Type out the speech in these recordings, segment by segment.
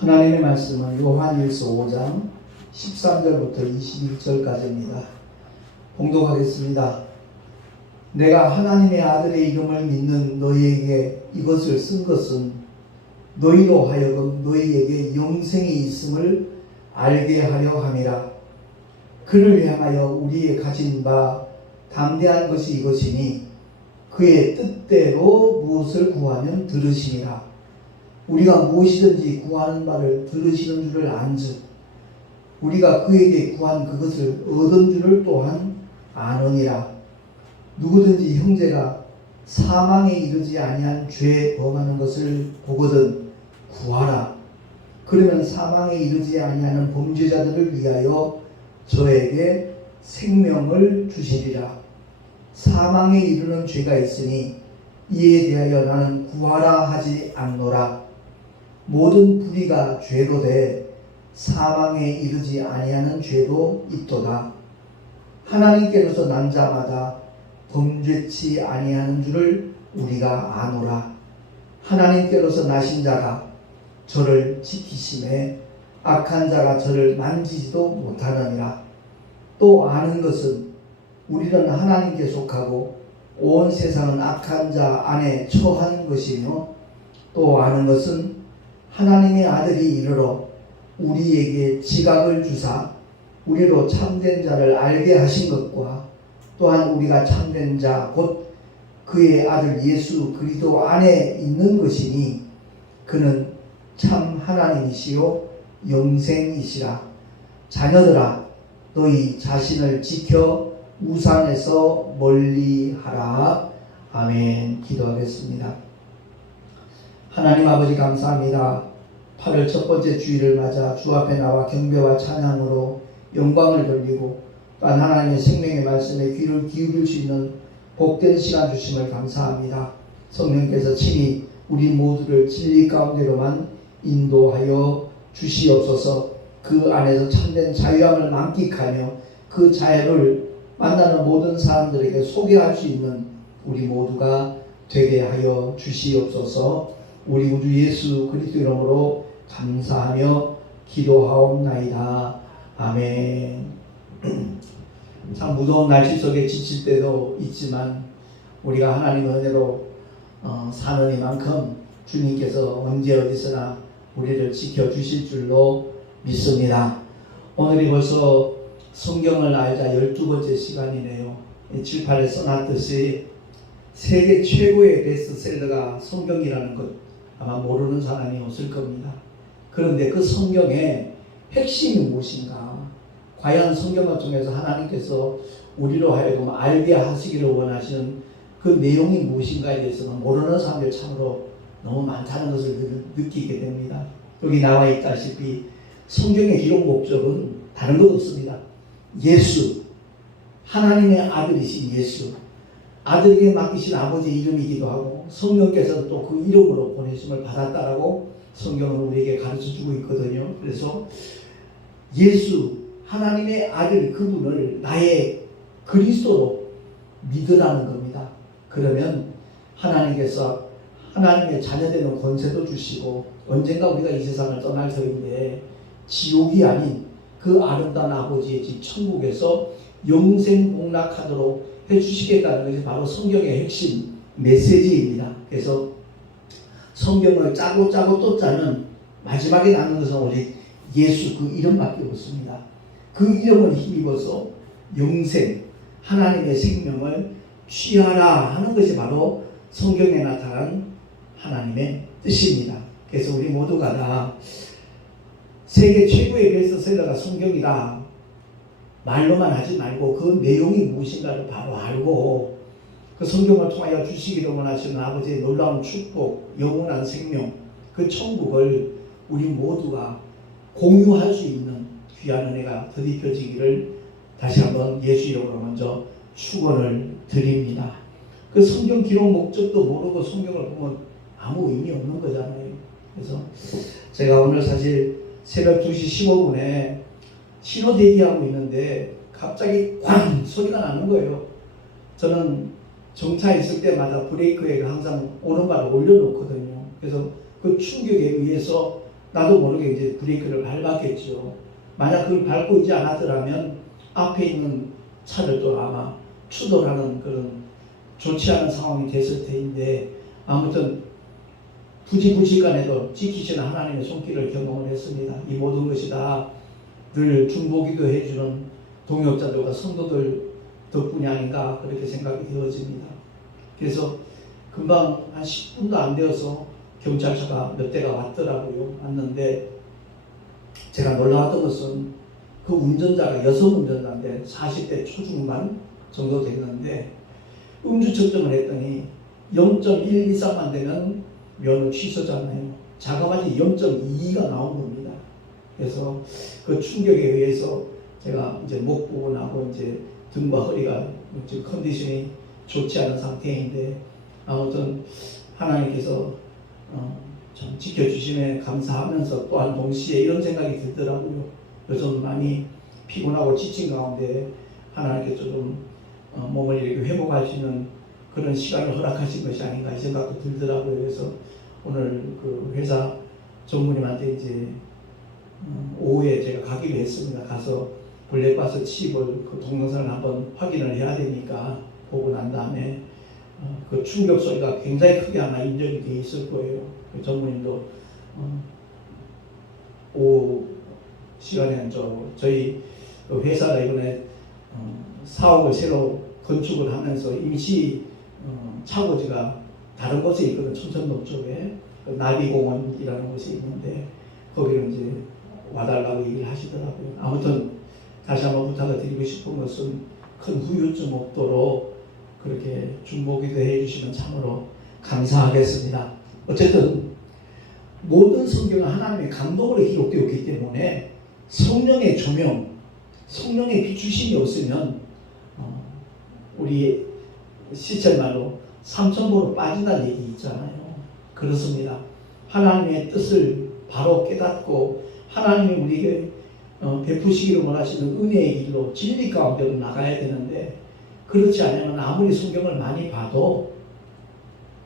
하나님의 말씀은 요한일서 5장 13절부터 21절까지입니다. 봉독하겠습니다. 내가 하나님의 아들의 이름을 믿는 너희에게 이것을 쓴 것은 너희로 하여금 너희에게 영생이 있음을 알게 하려 함이라. 그를 향하여 우리의 가진 바 담대한 것이 이것이니 그의 뜻대로 무엇을 구하면 들으시니라. 우리가 무엇이든지 구하는 바를 들으시는 줄을 안즉 우리가 그에게 구한 그것을 얻은 줄을 또한 아느니라. 누구든지 형제가 사망에 이르지 아니한 죄에 범하는 것을 보거든 구하라. 그러면 사망에 이르지 아니하는 범죄자들을 위하여 저에게 생명을 주시리라. 사망에 이르는 죄가 있으니 이에 대하여 나는 구하라 하지 않노라. 모든 불의가 죄로 돼 사망에 이르지 아니하는 죄도 있도다. 하나님께로서 난 자마다 범죄치 아니하는 줄을 우리가 아노라. 하나님께로서 나신 자가 저를 지키심에 악한 자가 저를 만지지도 못하느니라. 또 아는 것은 우리는 하나님께 속하고 온 세상은 악한 자 안에 처한 것이며, 또 아는 것은 하나님의 아들이 이르러 우리에게 지각을 주사 우리로 참된 자를 알게 하신 것과 또한 우리가 참된 자 곧 그의 아들 예수 그리스도 안에 있는 것이니 그는 참 하나님이시요 영생이시라. 자녀들아, 너희 자신을 지켜 우상에서 멀리하라. 아멘. 기도하겠습니다. 하나님 아버지 감사합니다. 8월 첫 번째 주일을 맞아 주 앞에 나와 경배와 찬양으로 영광을 돌리고 또한 하나님의 생명의 말씀에 귀를 기울일 수 있는 복된 시간 주심을 감사합니다. 성령께서 친히 우리 모두를 진리 가운데로만 인도하여 주시옵소서. 그 안에서 참된 자유함을 만끽하며 그 자유를 만나는 모든 사람들에게 소개할 수 있는 우리 모두가 되게 하여 주시옵소서. 우리 구주 예수 그리스도 이름으로 감사하며 기도하옵나이다. 아멘. 참 무더운 날씨 속에 지칠 때도 있지만 우리가 하나님의 은혜로 사는 이만큼 주님께서 언제 어디서나 우리를 지켜주실 줄로 믿습니다. 오늘이 벌써 성경을 알자 12번째 시간이네요. 칠판에 써놨듯이 세계 최고의 베스트셀러가 성경이라는 것 아마 모르는 사람이 없을 겁니다. 그런데 그 성경의 핵심이 무엇인가? 과연 성경을 통해서 하나님께서 우리로 하여금 알게 하시기를 원하시는 그 내용이 무엇인가에 대해서는 모르는 사람들 참으로 너무 많다는 것을 느끼게 됩니다. 여기 나와 있다시피 성경의 기록 목적은 다른 것 없습니다. 예수, 하나님의 아들이신 예수, 아들에게 맡기신 아버지의 이름이기도 하고 성령께서 또 그 이름으로 보내심을 받았다라고 성경은 우리에게 가르쳐주고 있거든요. 그래서 예수, 하나님의 아들 그분을 나의 그리스도로 믿으라는 겁니다. 그러면 하나님께서 하나님의 자녀되는 권세도 주시고 언젠가 우리가 이 세상을 떠날 터인데 지옥이 아닌 그 아름다운 아버지의 집 천국에서 영생 복락하도록 해주시겠다는 것이 바로 성경의 핵심 메시지입니다. 그래서 성경을 짜고 또 짜면 마지막에 남는 것은 오직 예수 그 이름밖에 없습니다. 그 이름을 힘입어서 영생, 하나님의 생명을 취하라 하는 것이 바로 성경에 나타난 하나님의 뜻입니다. 그래서 우리 모두가 다 세계 최고의 베스트셀러가 성경이다 말로만 하지 말고 그 내용이 무엇인가를 바로 알고 그 성경을 통하여 주시기를 원하시는 아버지의 놀라운 축복, 영원한 생명, 그 천국을 우리 모두가 공유할 수 있는 귀한 은혜가 더딥혀지기를 다시 한번 예수 이름으로 먼저 축원을 드립니다. 그 성경 기록 목적도 모르고 성경을 보면 아무 의미 없는 거잖아요. 그래서 제가 오늘 사실 새벽 2시 15분에 신호 대기하고 있는데 갑자기 꽝 소리가 나는 거예요. 저는 정차에 있을 때마다 브레이크에 항상 오른발을 올려놓거든요. 그래서 그 충격에 의해서 나도 모르게 이제 브레이크를 밟았겠죠. 만약 그걸 밟고 있지 않았더라면 앞에 있는 차를 또 아마 추돌하는 그런 좋지 않은 상황이 됐을 텐데, 아무튼 부지간에도 지키시는 하나님의 손길을 경험을 했습니다. 이 모든 것이 다 늘 중보기도 해주는 동역자들과 성도들 덕분이 아닌가 그렇게 생각이 되어집니다. 그래서 금방 한 10분도 안 되어서 경찰차가 몇 대가 왔는데 제가 놀라웠던 것은 그 운전자가 여성 운전자인데 40대 초중반 정도 됐는데 음주 측정을 했더니 0.1 이상만 되면 면허 취소잖아요. 자가마치 0.2가 나온 겁니다. 그래서 그 충격에 의해서 제가 이제 목 부분하고 이제 등과 허리가 지금 컨디션이 좋지 않은 상태인데, 아무튼 하나님께서 참 지켜주심에 감사하면서 또한 동시에 이런 생각이 들더라고요. 요즘 많이 피곤하고 지친 가운데 하나님께서 좀 몸을 이렇게 회복할 수 있는 그런 시간을 허락하신 것이 아닌가 이 생각도 들더라고요. 그래서 오늘 그 회사 전무님한테 이제 오후에 제가 가기로 했습니다. 가서 블랙박스 칩을 그 동영상을 한번 확인을 해야 되니까 보고 난 다음에 그 충격 소리가 굉장히 크게 아마 인정이 돼 있을 거예요. 그 전무님도 오후 시간에는 저희 회사가 이번에 사옥을 새로 건축을 하면서 임시 차고지가 다른 곳에 있거든. 춘천동 쪽에 나비공원이라는 곳이 있는데 거기를 이제 와달라고 얘기를 하시더라고요. 아무튼 다시 한번 부탁을 드리고 싶은 것은 큰 후유증 없도록 그렇게 중보기도 해주시면 참으로 감사하겠습니다. 어쨌든 모든 성경은 하나님의 감동으로 기록되었기 때문에 성령의 조명, 성령의 비추심이 없으면 우리 시철말로 삼천포로 빠진다는 얘기 있잖아요. 그렇습니다. 하나님의 뜻을 바로 깨닫고 하나님이 우리에게 베푸시기를 원하시는 은혜의 길로 진리 가운데로 나가야 되는데, 그렇지 않으면 아무리 성경을 많이 봐도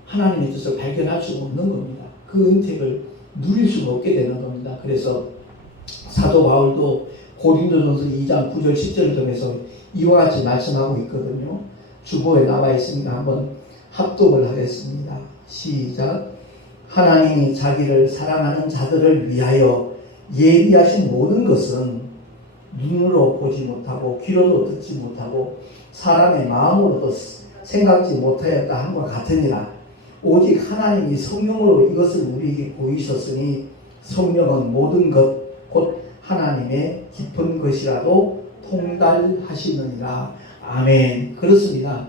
하나님의 뜻을 발견할 수 없는 겁니다. 그 은택을 누릴 수가 없게 되는 겁니다. 그래서 사도 바울도 고린도전서 2장 9절 10절을 통해서 이와 같이 말씀하고 있거든요. 주보에 나와 있으니까 한번 합독을 하겠습니다. 시작. 하나님이 자기를 사랑하는 자들을 위하여 예비하신 모든 것은 눈으로 보지 못하고 귀로도 듣지 못하고 사람의 마음으로도 생각지 못하였다 함과 같으니라. 오직 하나님이 성령으로 이것을 우리에게 보이셨으니 성령은 모든 것 곧 하나님의 깊은 것이라도 통달하시느니라. 아멘. 그렇습니다.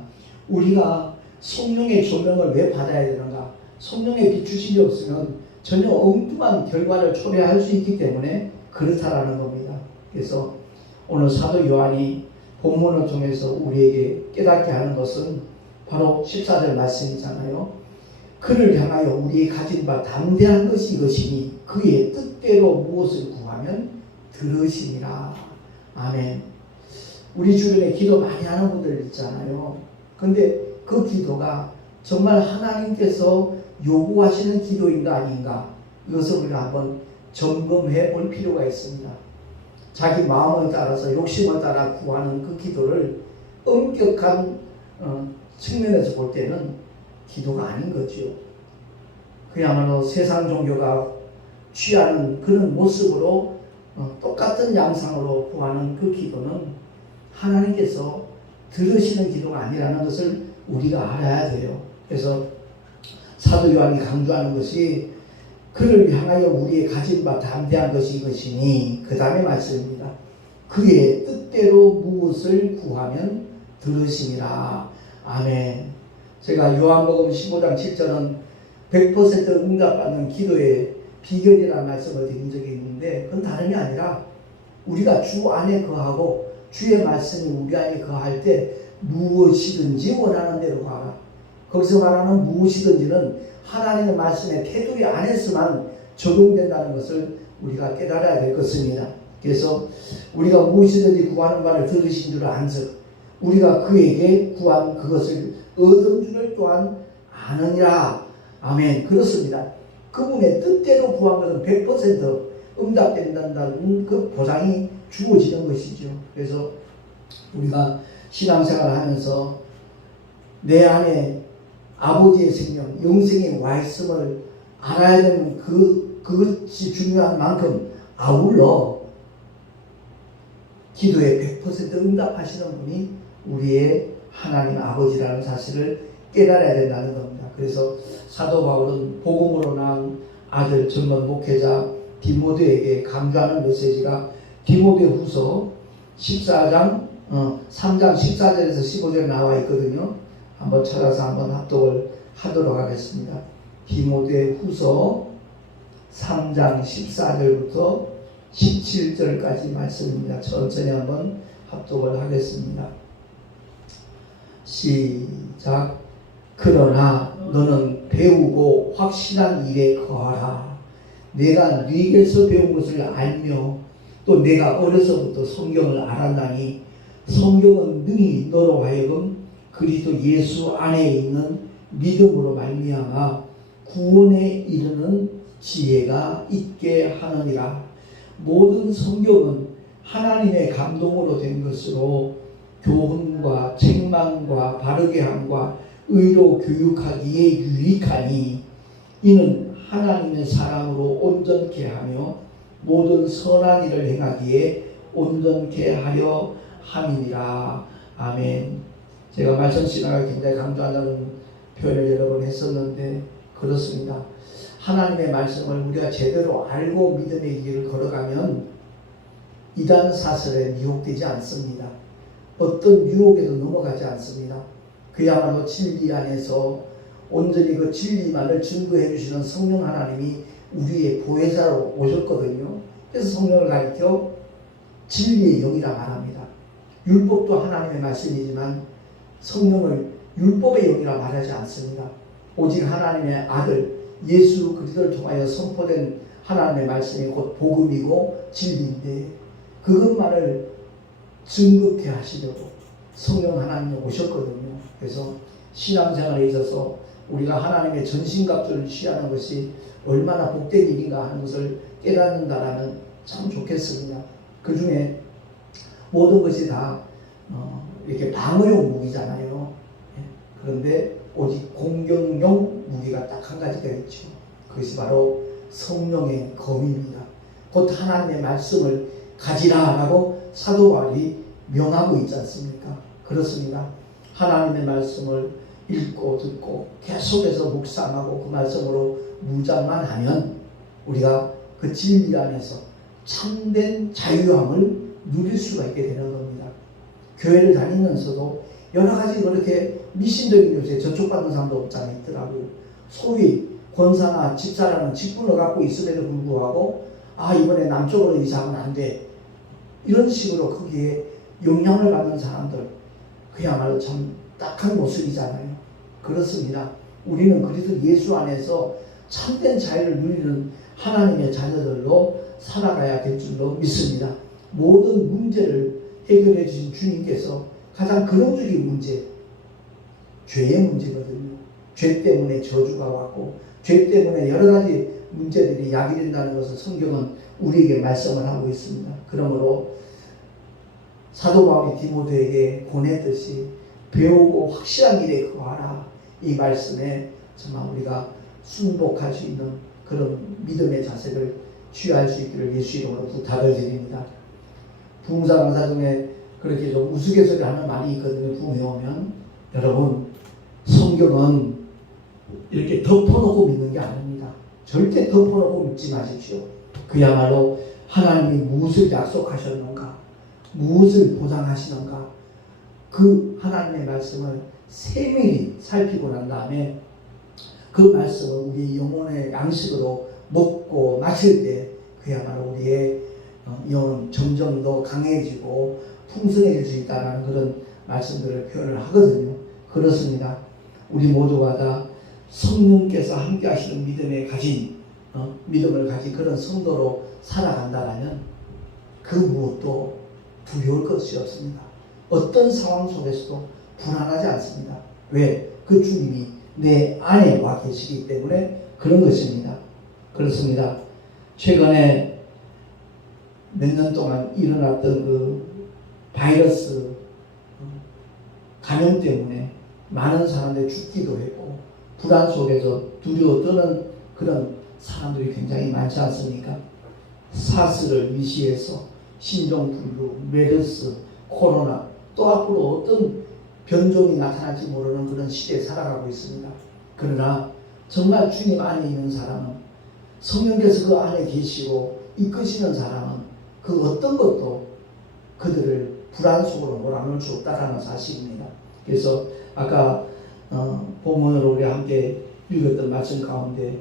우리가 성령의 조명을 왜 받아야 되는가? 성령의 비추심이 없으면 전혀 엉뚱한 결과를 초래할 수 있기 때문에 그렇다라는 겁니다. 그래서 오늘 사도 요한이 본문을 통해서 우리에게 깨닫게 하는 것은 바로 14절 말씀이잖아요. 그를 향하여 우리의 가진 바 담대한 것이 이것이니 그의 뜻대로 무엇을 구하면 들으시니라. 아멘. 우리 주변에 기도 많이 하는 분들 있잖아요. 근데 그 기도가 정말 하나님께서 요구하시는 기도인가 아닌가, 이것을 우리가 한번 점검해 볼 필요가 있습니다. 자기 마음을 따라서 욕심을 따라 구하는 그 기도를 엄격한 측면에서 볼 때는 기도가 아닌 거죠. 그야말로 세상 종교가 취하는 그런 모습으로 똑같은 양상으로 구하는 그 기도는 하나님께서 들으시는 기도가 아니라는 것을 우리가 알아야 돼요. 그래서 사도 요한이 강조하는 것이 그를 향하여 우리의 가진 바 담대한 것이 이것이니, 그 다음에 말씀입니다. 그의 뜻대로 무엇을 구하면 들으시니라. 아멘. 제가 요한복음 15장 7절은 100% 응답받는 기도의 비결이라는 말씀을 드린 적이 있는데, 그건 다름이 아니라 우리가 주 안에 거하고 주의 말씀이 우리 안에 거할 때 무엇이든지 원하는 대로 가라. 거기서 말하는 무엇이든지는 하나님의 말씀에 테두리 안에서만 적용된다는 것을 우리가 깨달아야 될 것입니다. 그래서 우리가 무엇이든지 구하는 바를 들으신 줄 안즉 우리가 그에게 구한 그것을 얻은 줄을 또한 아느니라. 아멘. 그렇습니다. 그분의 뜻대로 구한 것은 100% 응답된다는 그 보장이 주어지는 것이죠. 그래서 우리가 신앙생활을 하면서 내 안에 아버지의 생명, 영생이 와 있음을 알아야 되는 그것이 중요한 만큼 아울러 기도에 100% 응답하시는 분이 우리의 하나님 아버지라는 사실을 깨달아야 된다는 겁니다. 그래서 사도 바울은 복음으로 낳은 아들 전문 목회자 디모데에게 강조하는 메시지가 디모데후서 14장 3장 14절에서 15절에 나와 있거든요. 한번 찾아서 한번 합독을 하도록 하겠습니다. 디모데후서 3장 14절부터 17절까지 말씀입니다. 천천히 한번 합독을 하겠습니다. 시작. 그러나 너는 배우고 확신한 일에 거하라. 내가 네게서 배운 것을 알며 또 내가 어려서부터 성경을 알았나니 성경은 능히 너로 하여금 그리스도 예수 안에 있는 믿음으로 말미암아 구원에 이르는 지혜가 있게 하느니라. 모든 성경은 하나님의 감동으로 된 것으로 교훈과 책망과 바르게 함과 의로 교육하기에 유익하니 이는 하나님의 사랑으로 온전케 하며 모든 선한 일을 행하기에 온전케 하려 함이니라. 아멘. 제가 말씀 신앙을 굉장히 강조한다는 표현을 여러 번 했었는데 그렇습니다. 하나님의 말씀을 우리가 제대로 알고 믿음의 길을 걸어가면 이단 사슬에 미혹되지 않습니다. 어떤 유혹에도 넘어가지 않습니다. 그야말로 진리 안에서 온전히 그 진리만을 증거해 주시는 성령 하나님이 우리의 보혜자로 오셨거든요. 그래서 성령을 가리켜 진리의 영이라 말합니다. 율법도 하나님의 말씀이지만 성령을 율법의 영이라 말하지 않습니다. 오직 하나님의 아들 예수 그리스도를 통하여 선포된 하나님의 말씀이 곧 복음이고 진리인데 그것만을 증거케 하시려고 성령 하나님이 오셨거든요. 그래서 신앙생활에 있어서 우리가 하나님의 전신갑주를 취하는 것이 얼마나 복된 일인가 하는 것을 깨닫는다라면 참 좋겠습니다. 그 중에 모든 것이 다 이렇게 방어용 무기잖아요. 그런데 오직 공격용 무기가 딱 한 가지가 있죠. 그것이 바로 성령의 검입니다. 곧 하나님의 말씀을 가지라라고 사도 바울이 명하고 있지 않습니까? 그렇습니다. 하나님의 말씀을 읽고 듣고 계속해서 묵상하고 그 말씀으로 무장만 하면 우리가 그 진리 안에서 참된 자유함을 누릴 수가 있게 되는 겁니다. 교회를 다니면서도 여러 가지 그렇게 미신적인 요새 저촉받는 사람도 없잖아요. 있더라고요. 소위 권사나 집사라는 직분을 갖고 있음에도 불구하고 이번에 남쪽으로 이사하면 안 돼. 이런 식으로 거기에 영향을 받는 사람들 그야말로 참 딱한 모습이잖아요. 그렇습니다. 우리는 그리스도 예수 안에서 참된 자유를 누리는 하나님의 자녀들로 살아가야 될 줄로 믿습니다. 모든 문제를 해결해 주신 주님께서 가장 근원적인 문제, 죄의 문제거든요. 죄 때문에 저주가 왔고 죄 때문에 여러 가지 문제들이 야기된다는 것을 성경은 우리에게 말씀을 하고 있습니다. 그러므로 사도 바울이 디모데에게 보냈듯이 배우고 확실한 일에 거하라. 이 말씀에 정말 우리가 순복할 수 있는 그런 믿음의 자세를 취할 수 있기를 예수 이름으로 부탁을 드립니다. 부흥사 강사 중에 그렇게 좀 우스갯소리 하는 말이 있거든요. 부흥회 오면 여러분 성경은 이렇게 덮어놓고 믿는 게 아닙니다. 절대 덮어놓고 믿지 마십시오. 그야말로 하나님이 무엇을 약속하셨는가, 무엇을 보장하시는가, 그 하나님의 말씀을 세밀히 살피고 난 다음에 그 말씀을 우리 영혼의 양식으로 먹고 마실 때 그야말로 우리의 영은 점점 더 강해지고 풍성해질 수 있다는 그런 말씀들을 표현을 하거든요. 그렇습니다. 우리 모두가 다 성령께서 함께 하시는 믿음을 가진 그런 성도로 살아간다면 그 무엇도 두려울 것이 없습니다. 어떤 상황 속에서도 불안하지 않습니다. 왜? 그 주님이 내 안에 와 계시기 때문에 그런 것입니다. 그렇습니다. 최근에 몇 년 동안 일어났던 그 바이러스 감염 때문에 많은 사람들이 죽기도 했고 불안 속에서 두려워 떠는 그런 사람들이 굉장히 많지 않습니까? 사스를 위시해서 신종플루, 메르스, 코로나 또 앞으로 어떤 변종이 나타날지 모르는 그런 시대에 살아가고 있습니다. 그러나 정말 주님 안에 있는 사람은 성령께서 그 안에 계시고 이끄시는 사람은 그 어떤 것도 그들을 불안 속으로 몰아넣을 수 없다라는 사실입니다. 그래서 아까 본문으로 우리 함께 읽었던 말씀 가운데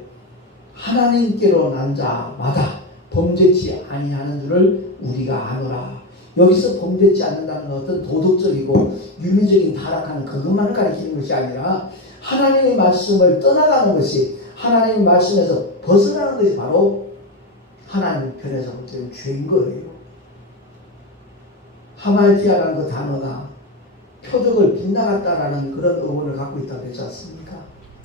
하나님께로 난 자마다 범죄치 아니하는 줄을 우리가 아노라. 여기서 범죄치 않는다는 어떤 도덕적이고 윤리적인 타락하는 그것만을 가리키는 것이 아니라 하나님의 말씀을 떠나가는 것이 하나님의 말씀에서 벗어나는 것이 바로 하나님 편에서 볼 때는 죄인 거예요. 하말티아라는 그 단어가 표적을 빗나갔다라는 그런 의문을 갖고 있다고 했지 않습니까?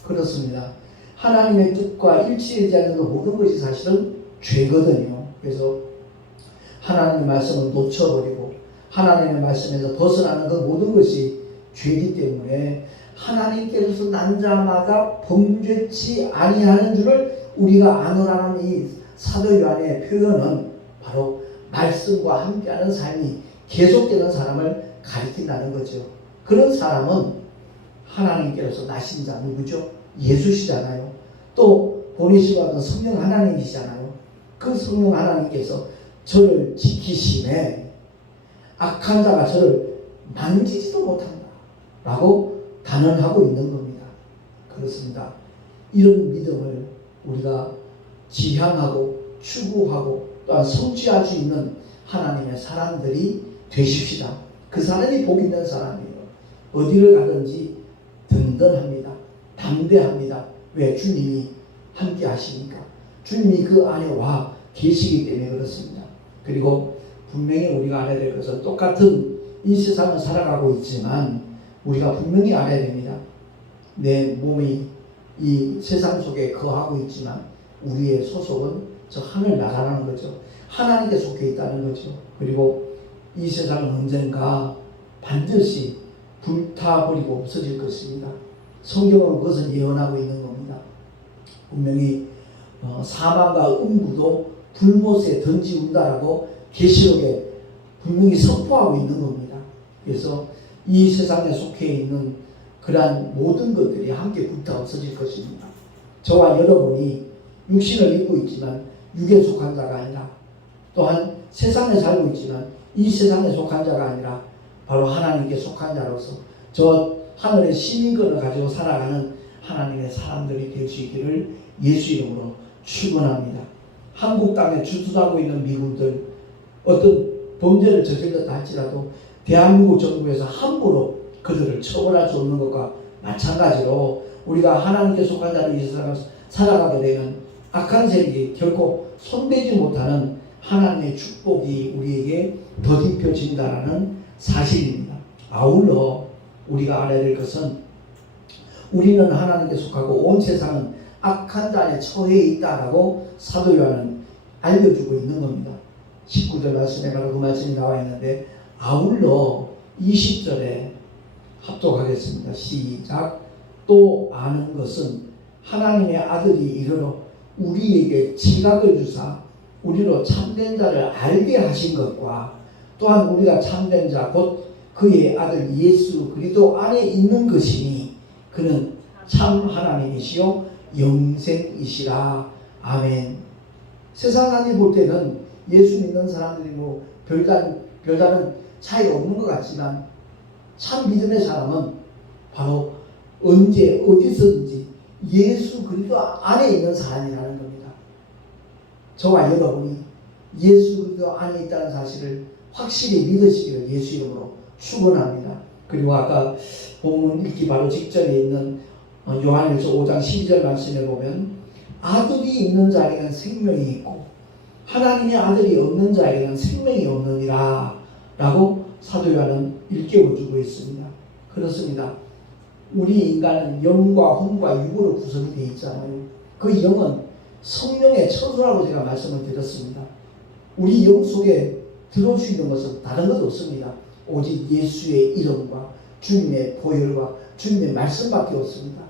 그렇습니다. 하나님의 뜻과 일치하지 않는 그 모든 것이 사실은 죄거든요. 그래서 하나님의 말씀을 놓쳐버리고 하나님의 말씀에서 벗어나는 그 모든 것이 죄이기 때문에 하나님께서 난 자마다 범죄치 아니하는 줄을 우리가 아노라는 이 사도 요한의 표현은 바로 말씀과 함께하는 삶이 계속되는 사람을 가리킨다는 거죠. 그런 사람은 하나님께서 나신 자 누구죠? 예수시잖아요. 또 보내시고 하던 성령 하나님이시잖아요. 그 성령 하나님께서 저를 지키심에 악한 자가 저를 만지지도 못한다 라고 단언하고 있는 겁니다. 그렇습니다. 이런 믿음을 우리가 지향하고 추구하고 또한 성취할 수 있는 하나님의 사람들이 되십시다. 그 사람이 복 있는 사람이에요. 어디를 가든지 든든합니다. 담대합니다. 왜? 주님이 함께 하시니까. 주님이 그 안에 와 계시기 때문에 그렇습니다. 그리고 분명히 우리가 알아야 될 것은 똑같은 이 세상을 살아가고 있지만 우리가 분명히 알아야 됩니다. 내 몸이 이 세상 속에 거하고 있지만 우리의 소속은 저 하늘 나라라는 거죠. 하나님께 속해 있다는 거죠. 그리고 이 세상은 언젠가 반드시 불타버리고 없어질 것입니다. 성경은 그것을 예언하고 있는 겁니다. 분명히 사망과 음부도 불못에 던지운다라고 계시록에 분명히 선포하고 있는 겁니다. 그래서 이 세상에 속해 있는 그러한 모든 것들이 함께 불타 없어질 것입니다. 저와 여러분이 육신을 입고 있지만 육에 속한 자가 아니라 또한 세상에 살고 있지만 이 세상에 속한 자가 아니라 바로 하나님께 속한 자로서 저 하늘의 시민권을 가지고 살아가는 하나님의 사람들이 될 수 있기를 예수 이름으로 축원합니다. 한국 땅에 주둔하고 있는 미군들 어떤 범죄를 저질렀다 할지라도 대한민국 정부에서 함부로 그들을 처벌할 수 없는 것과 마찬가지로 우리가 하나님께 속한 자로 이 세상을 살아가게 되면 악한 세력이 결코 손대지 못하는 하나님의 축복이 우리에게 덧입혀진다는 사실입니다. 아울러 우리가 알아야 될 것은 우리는 하나님께 속하고 온 세상은 악한 자에 처해 있다라고 사도 요한은 알려주고 있는 겁니다. 19절 말씀에 바로 그 말씀이 나와 있는데 아울러 20절에 합독하겠습니다. 시작. 또 아는 것은 하나님의 아들이 이르러 우리에게 지각을 주사 우리로 참된 자를 알게 하신 것과 또한 우리가 참된 자 곧 그의 아들 예수 그리스도 안에 있는 것이니 그는 참 하나님이시요 영생이시라. 아멘. 세상 사람이 볼 때는 예수 믿는 사람들이 뭐 별다른 차이가 없는 것 같지만 참 믿음의 사람은 바로 언제 어디서든지 예수 그리스도 안에 있는 사람이라는 겁니다. 저와 여러분이 예수 그리스도 안에 있다는 사실을 확실히 믿으시기를 예수 이름으로 축원합니다. 그리고 아까 본문 읽기 바로 직전에 있는 요한일서 5장 12절 말씀에 보면 아들이 있는 자에게는 생명이 있고 하나님의 아들이 없는 자에게는 생명이 없느니라 라고 사도 요한은 일깨워주고 있습니다. 그렇습니다. 우리 인간은 영과 혼과 육으로 구성이 되어 있잖아요. 그 영은 성령의 처소라고 제가 말씀을 드렸습니다. 우리 영 속에 들어올 수 있는 것은 다른 것 없습니다. 오직 예수의 이름과 주님의 보혈과 주님의 말씀밖에 없습니다.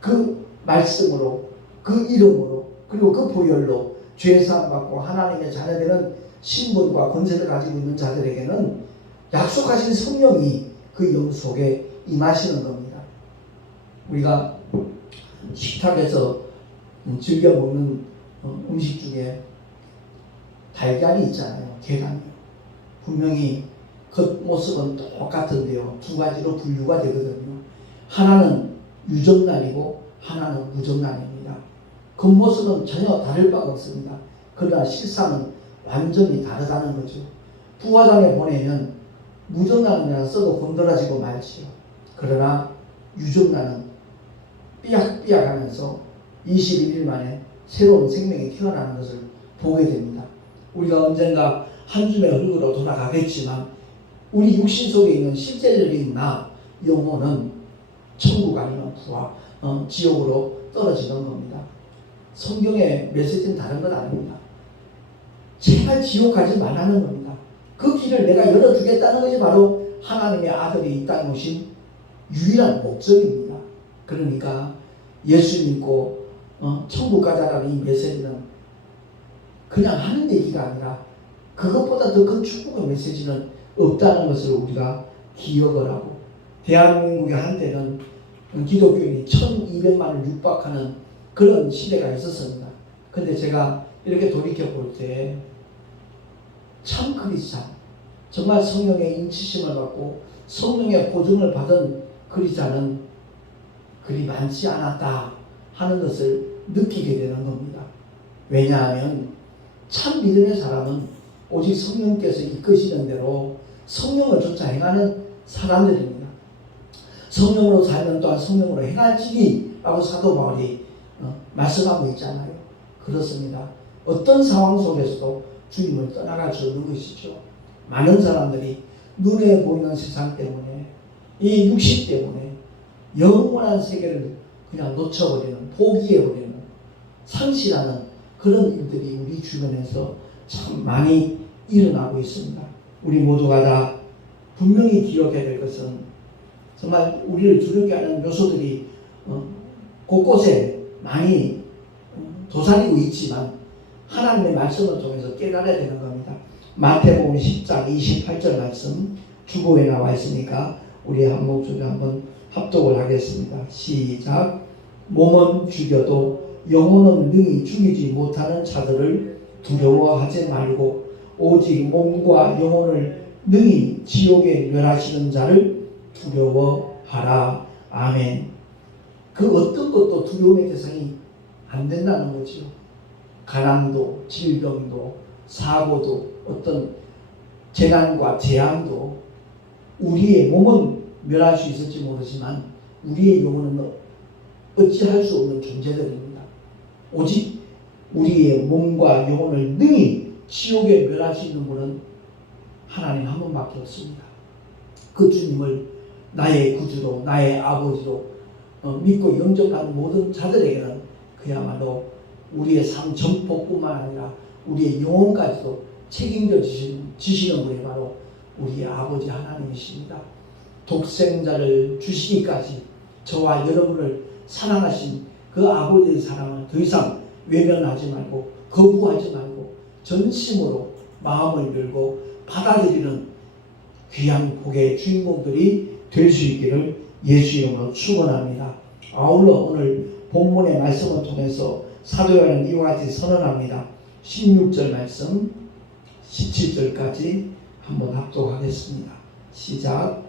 그 말씀으로, 그 이름으로, 그리고 그 보혈로 죄사함 받고 하나님의 자녀되는 신분과 권세를 가지고 있는 자들에게는 약속하신 성령이 그 영 속에 임하시는 겁니다. 우리가 식탁에서 즐겨 먹는 음식 중에 달걀이 있잖아요. 계란이요. 분명히 겉모습은 똑같은데요. 두 가지로 분류가 되거든요. 하나는 유정란이고 하나는 무정란입니다. 겉모습은 전혀 다를 바가 없습니다. 그러나 실상은 완전히 다르다는 거죠. 부화장에 보내면 무정란이라 써도 건드려지고 말지요. 그러나 유정란은 삐약삐약하면서 21일 만에 새로운 생명이 태어나는 것을 보게 됩니다. 우리가 언젠가 한 줌의 흙으로 돌아가겠지만 우리 육신 속에 있는 실제적인 나, 영혼은 천국 아니면 지옥으로 떨어지는 겁니다. 성경의 메시지는 다른 건 아닙니다. 제발 지옥 가지 말라는 겁니다. 그 길을 내가 열어주겠다는 것이 바로 하나님의 아들이 이 땅에 오신 유일한 목적입니다. 그러니까 예수 믿고 천국 가자라는 이 메시지는 그냥 하는 얘기가 아니라 그것보다 더 큰 축복의 메시지는 없다는 것을 우리가 기억을 하고, 대한민국의 한때는 기독교인이 1200만을 육박하는 그런 시대가 있었습니다. 근데 제가 이렇게 돌이켜 볼 때 참 크리스찬, 정말 성령의 인치심을 받고 성령의 보증을 받은 크리스찬은 그리 많지 않았다 하는 것을 느끼게 되는 겁니다. 왜냐하면 참 믿음의 사람은 오직 성령께서 이끄시는 대로 성령을 쫓아 행하는 사람들입니다. 성령으로 살면 또한 성령으로 행할지니라고 사도 바울이 말씀하고 있잖아요. 그렇습니다. 어떤 상황 속에서도 주님을 떠나갈 수 없는 것이죠. 많은 사람들이 눈에 보이는 세상 때문에, 이 육신 때문에 영원한 세계를 그냥 놓쳐버리는, 포기해버리는, 상실하는 그런 일들이 우리 주변에서 참 많이 일어나고 있습니다. 우리 모두가 다 분명히 기억해야 될 것은 정말 우리를 두렵게 하는 요소들이 곳곳에 많이 도사리고 있지만 하나님의 말씀을 통해서 깨달아야 되는 겁니다. 마태복음 10장 28절 말씀 주보에 나와 있으니까 우리 한 목소리 한번 합독을 하겠습니다. 시작. 몸은 죽여도 영혼은 능히 죽이지 못하는 자들을 두려워하지 말고 오직 몸과 영혼을 능히 지옥에 멸하시는 자를 두려워하라. 아멘. 그 어떤 것도 두려움의 대상이 안 된다는 거죠. 가난도, 질병도, 사고도, 어떤 재난과 재앙도 우리의 몸은 멸할 수 있을지 모르지만 우리의 영혼은 어찌할 수 없는 존재들입니다. 오직 우리의 몸과 영혼을 능히 지옥에 멸할 수 있는 분은 하나님 한 분밖에 없습니다. 그 주님을 나의 구주로, 나의 아버지로 믿고 영접하는 모든 자들에게는 그야말로 우리의 삶 전폭뿐만 아니라 우리의 영혼까지도 책임져 주시는 분이 바로 우리의 아버지 하나님이십니다. 독생자를 주시기까지 저와 여러분을 사랑하신 그 아버지의 사랑을 더 이상 외면하지 말고 거부하지 말고 전심으로 마음을 열고 받아들이는 귀한 복의 주인공들이 될 수 있기를 예수 이름으로 축원합니다. 아울러 오늘 본문의 말씀을 통해서 사도 요한은 이와 같이 선언합니다. 16절 말씀 17절까지 한번 합독하겠습니다. 시작.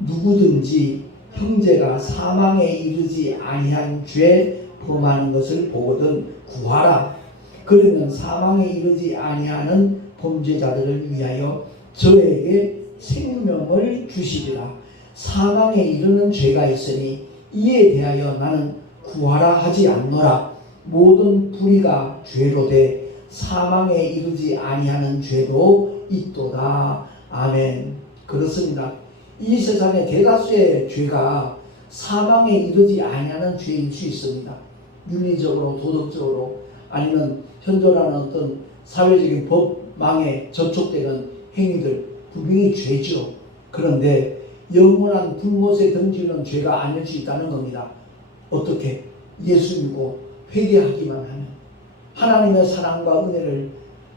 누구든지 형제가 사망에 이르지 아니한 죄 범하는 것을 보거든 구하라. 그러면 사망에 이르지 아니하는 범죄자들을 위하여 저에게 생명을 주시리라. 사망에 이르는 죄가 있으니 이에 대하여 나는 구하라 하지 않노라. 모든 불의가 죄로 돼 사망에 이르지 아니하는 죄도 있도다. 아멘. 그렇습니다. 이 세상의 대다수의 죄가 사망에 이르지 아니하는 죄일 수 있습니다. 윤리적으로, 도덕적으로 아니면 현존하는 어떤 사회적인 법망에 저촉되는 행위들 분명히 죄죠. 그런데 영원한 불못에 던지는 죄가 아닐 수 있다는 겁니다. 어떻게? 예수 믿고 회개하기만 하면, 하나님의 사랑과 은혜를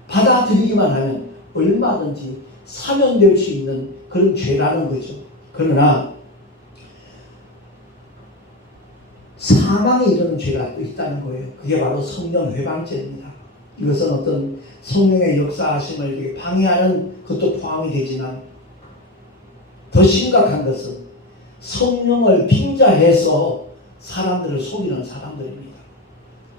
받아들이기만 하면 얼마든지 사면될 수 있는 그런 죄라는 거죠. 그러나 사망에 이르는 죄가 또 있다는 거예요. 그게 바로 성령 회방죄입니다. 이것은 어떤 성령의 역사하심을 방해하는 것도 포함이 되지만 더 심각한 것은 성령을 빙자해서 사람들을 속이는 사람들입니다.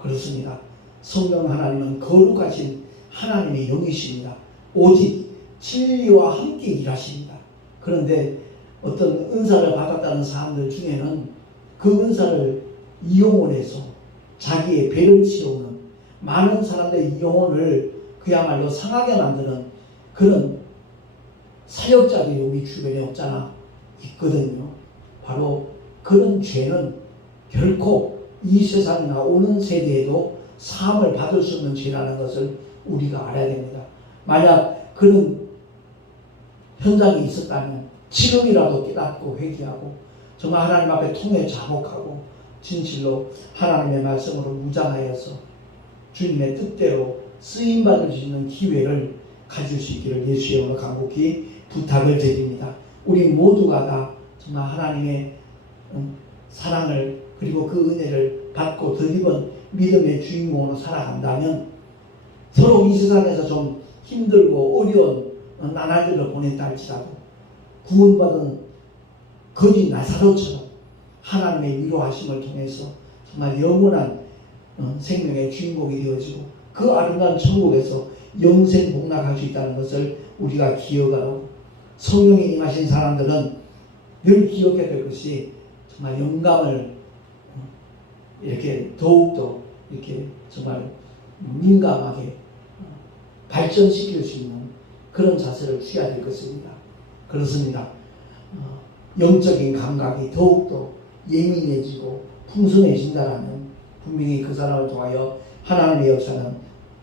그렇습니다. 성령 하나님은 거룩하신 하나님의 영이십니다. 오직 진리와 함께 일하십니다. 그런데 어떤 은사를 받았다는 사람들 중에는 그 은사를 이용을 해서 자기의 배를 채우는, 많은 사람들의 영혼을 그야말로 상하게 만드는 그런 사역자들이 우리 주변에 없잖아 있거든요. 바로 그런 죄는 결코 이 세상이나 오는 세대에도 사함을 받을 수 없는 죄라는 것을 우리가 알아야 됩니다. 만약 그런 현장이 있었다면 지금이라도 깨닫고 회개하고 정말 하나님 앞에 통해 자복하고 진실로 하나님의 말씀으로 무장하여서 주님의 뜻대로 쓰임받을 수 있는 기회를 가질 수 있기를 예수의 이름으로 간곡히 부탁을 드립니다. 우리 모두가 다 정말 하나님의 사랑을 그리고 그 은혜를 받고 덧입은 믿음의 주인공으로 살아간다면 서로 이 세상에서 좀 힘들고 어려운 나날들을 보냈다 할지라도 구원받은 거지 나사로처럼 하나님의 위로하심을 통해서 정말 영원한 생명의 주인공이 되어지고 그 아름다운 천국에서 영생 복락할 수 있다는 것을 우리가 기억하고, 성령이 임하신 사람들은 늘 기억해야 될 것이 정말 영감을 이렇게 더욱더 이렇게 정말 민감하게 발전시킬 수 있는 그런 자세를 취해야 될 것입니다. 그렇습니다. 영적인 감각이 더욱더 예민해지고 풍성해진다라면 분명히 그 사람을 통하여 하나님의 역사는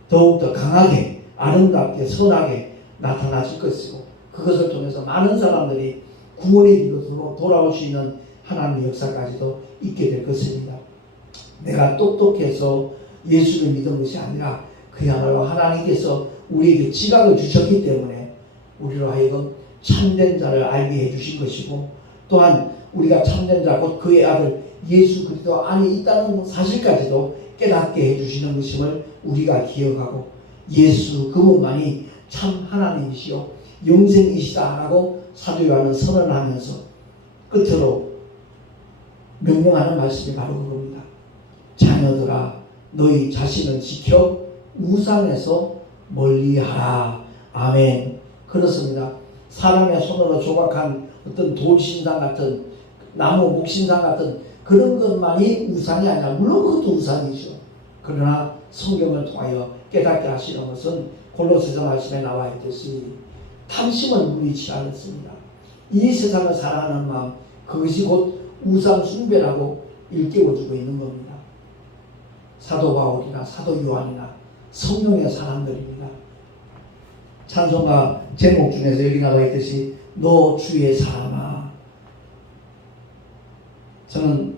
더욱더 강하게 아름답게 선하게 나타나실 것이고, 그것을 통해서 많은 사람들이 구원의 길로 돌아올 수 있는 하나님의 역사까지도 있게 될 것입니다. 내가 똑똑해서 예수를 믿은 것이 아니라 그야말로 하나님께서 우리에게 지각을 주셨기 때문에 우리로 하여금 참된 자를 알게 해주신 것이고, 또한 우리가 참된 자 곧 그의 아들 예수 그리스도 안에 있다는 사실까지도 깨닫게 해주시는 것임을 우리가 기억하고, 예수 그분만이 참 하나님이시요 영생이시다라고 사도 요한은 선언을 하면서 끝으로 명령하는 말씀이 바로 그겁니다. 자녀들아 너희 자신을 지켜 우상에서 멀리하라. 아멘. 그렇습니다. 사람의 손으로 조각한 어떤 돌신상 같은 나무 목신상 같은 그런 것만이 우상이 아니라 물론 그것도 우상이죠. 그러나 성경을 통하여 깨닫게 하시는 것은 골로새서 말씀에 나와 있듯이 탐심을 물리치 않았습니다. 이 세상을 사랑하는 마음, 그것이 곧 우상 숭배라고 일깨워주고 있는 겁니다. 사도 바울이나 사도 요한이나 성령의 사람들입니다. 찬송가 제목 중에서 여기 나와 있듯이 너 주의 사람아, 저는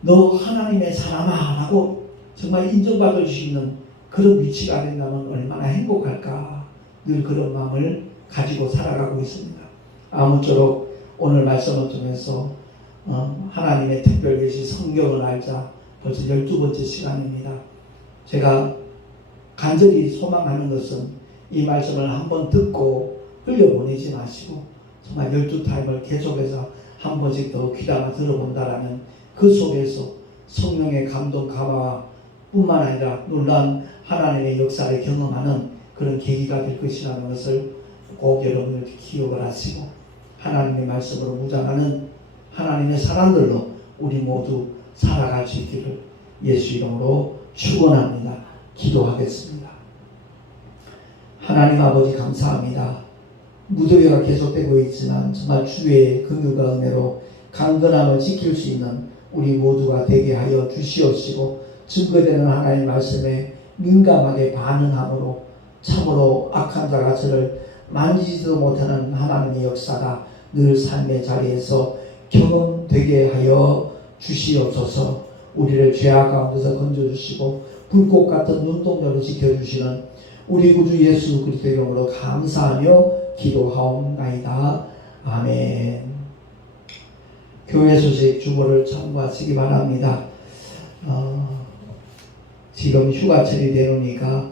너 하나님의 사람아 라고 정말 인정받을 수 있는 그런 위치가 된다면 얼마나 행복할까, 늘 그런 마음을 가지고 살아가고 있습니다. 아무쪼록 오늘 말씀을 통해서 하나님의 특별 계시 성경을 알자 벌써 12번째 시간입니다. 제가 간절히 소망하는 것은 이 말씀을 한번 듣고 흘려보내지 마시고 정말 12타임을 계속해서 한 번씩 더 귀담아 들어본다라면 그 속에서 성령의 감동 감화 뿐만 아니라 놀라운 하나님의 역사를 경험하는 그런 계기가 될 것이라는 것을 꼭 여러분들 기억을 하시고 하나님의 말씀으로 무장하는 하나님의 사람들로 우리 모두 살아갈 수 있기를 예수 이름으로 축원합니다. 기도하겠습니다. 하나님 아버지 감사합니다. 무더위가 계속되고 있지만 정말 주의 긍휼과 은혜로 강건함을 지킬 수 있는 우리 모두가 되게 하여 주시옵시고 증거되는 하나님의 말씀에 민감하게 반응함으로 참으로 악한 자가 저를 만지지도 못하는 하나님의 역사가 늘 삶의 자리에서 경험되게 하여 주시옵소서. 우리를 죄악 가운데서 건져주시고 불꽃 같은 눈동자로 지켜주시는 우리 구주 예수 그리스도의 이름으로 감사하며 기도하옵나이다. 아멘. 교회 소식 주보를 참고하시기 바랍니다. 지금 휴가철이 되니까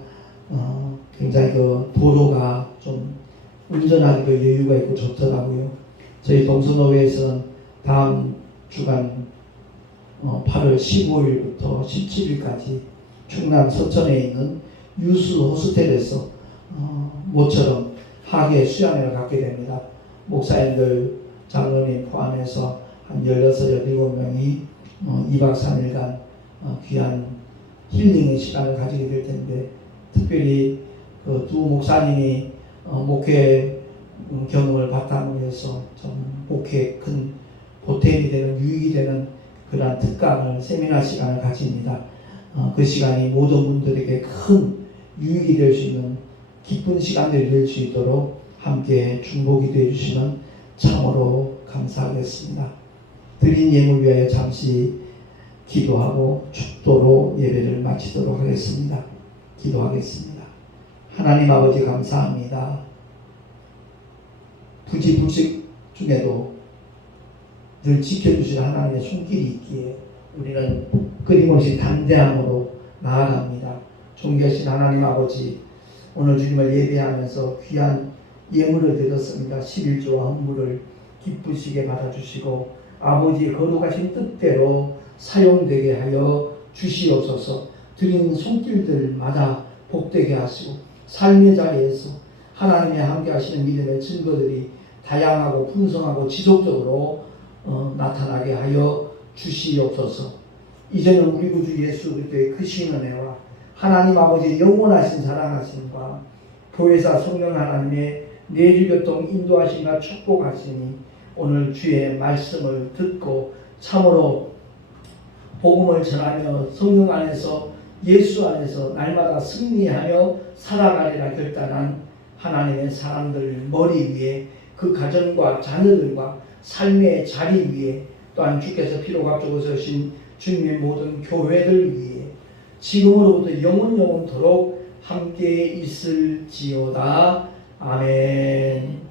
굉장히 그 도로가 좀 운전하기도 여유가 있고 좋더라고요. 저희 동서노회에서는 다음 주간 8월 15일부터 17일까지 충남 서천에 있는 유수 호스텔에서 모처럼 학예 수양회를 갖게 됩니다. 목사님들, 장로님 포함해서 한 16, 17명이 2박 3일간 귀한 힐링의 시간을 가지게 될 텐데, 특별히 그 두 목사님이 목회 경험을 바탕으로 해서 좀 목회에 큰 보탬이 되는, 유익이 되는 그러한 특강을, 세미나 시간을 가집니다. 그 시간이 모든 분들에게 큰 유익이 될 수 있는 기쁜 시간들이 될 수 있도록 함께 중보기도 해주시면 참으로 감사하겠습니다. 드린 예물 위하여 잠시 기도하고 축도로 예배를 마치도록 하겠습니다. 기도하겠습니다. 하나님 아버지 감사합니다. 부지불식 중에도 늘 지켜주신 하나님의 손길이 있기에 우리는 끊임없이 담대함으로 나아갑니다. 존귀하신 하나님 아버지, 오늘 주님을 예배하면서 귀한 예물을 드렸습니다. 11조와 헌물을 기쁘시게 받아주시고 아버지의 거룩하신 뜻대로 사용되게 하여 주시옵소서. 드린 손길들마다 복되게 하시고 삶의 자리에서 하나님의 함께 하시는 믿음의 증거들이 다양하고 풍성하고 지속적으로 나타나게 하여 주시옵소서. 이제는 우리 구주 예수 그리스도의 크신 은혜와 하나님 아버지의 영원하신 사랑하심과 교회사 성령 하나님의 내주교통 인도하심과 축복하시니 오늘 주의 말씀을 듣고 참으로 복음을 전하며 성령 안에서 예수 안에서 날마다 승리하며 살아가리라 결단한 하나님의 사람들 머리 위에, 그 가정과 자녀들과 삶의 자리 위에, 또한 주께서 피로 값주고 서신 주님의 모든 교회들 위에 지금으로부터 영원토록 함께 있을지어다. 아멘.